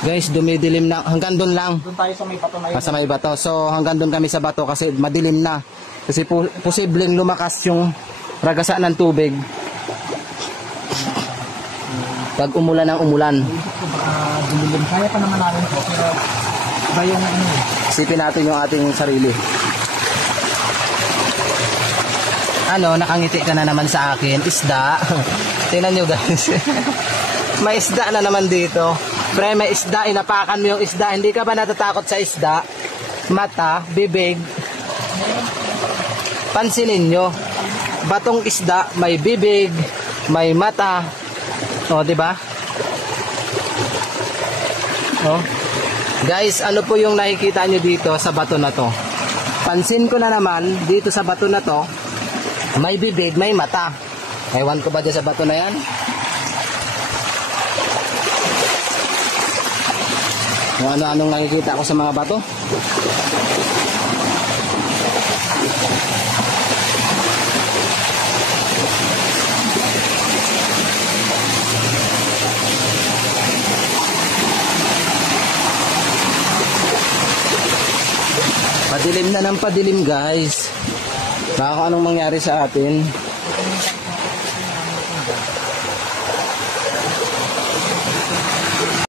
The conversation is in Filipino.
Guys, dumidilim na. Hanggang doon lang. Doon tayo sa may bato na yun. Sa may bato. So hanggang doon kami sa bato kasi madilim na. Kasi posibleng lumakas yung ragasa ng tubig pag umulan ng umulan. Dilim. Kaya pa naman namin po. Pero ba yung ano? Isipin natin yung ating sarili. Ano, nakangiti ka na naman sa akin. Isda. Tingnan nyo guys. May isda na naman dito. Pre, may isda. Inapakan mo yung isda. Hindi ka ba natatakot sa isda? Mata, bibig. Pansinin nyo. Batong isda, may bibig, may mata. O, diba? O. Guys, ano po yung nakikita nyo dito sa bato na to? Pansin ko na naman, dito sa bato na to, may bibig, may mata. Ewan ko ba dyan sa bato na yan? Kung ano-anong nakikita ko sa mga bato. Padilim na ng padilim guys. Baka anong mangyari sa atin.